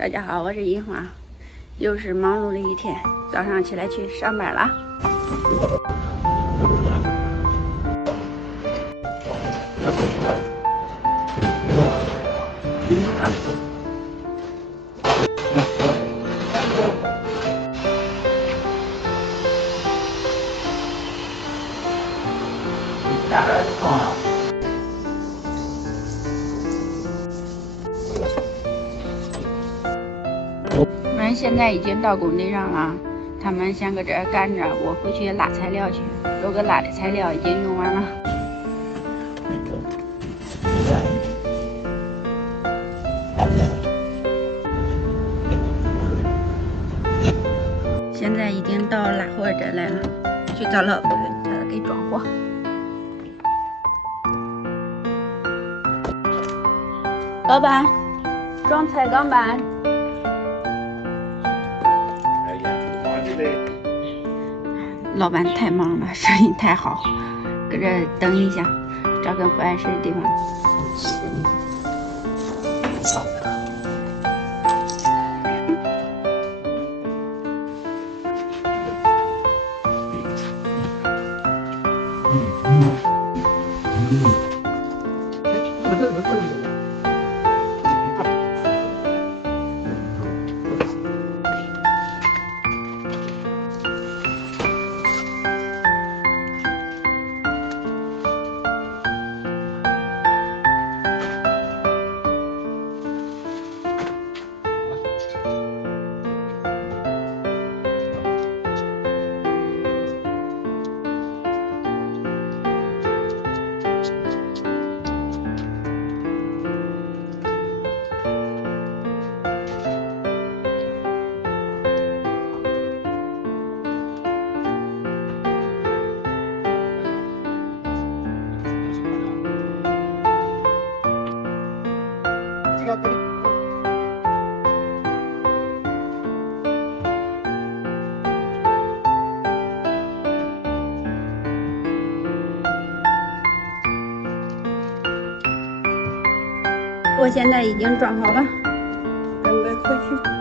大家好，我是银花，又是忙碌的一天。早上起来去上班了。我们现在已经到工地上了，他们先搁这儿干着，我回去拉材料去。有个拉的材料已经用完了。现在已经到拉货这来了，去找老板，他给装货。老板，装菜钢板。老板太忙了，生意太好，搁这等一下，找个不碍事的地方。我现在已经装好了，准备回去。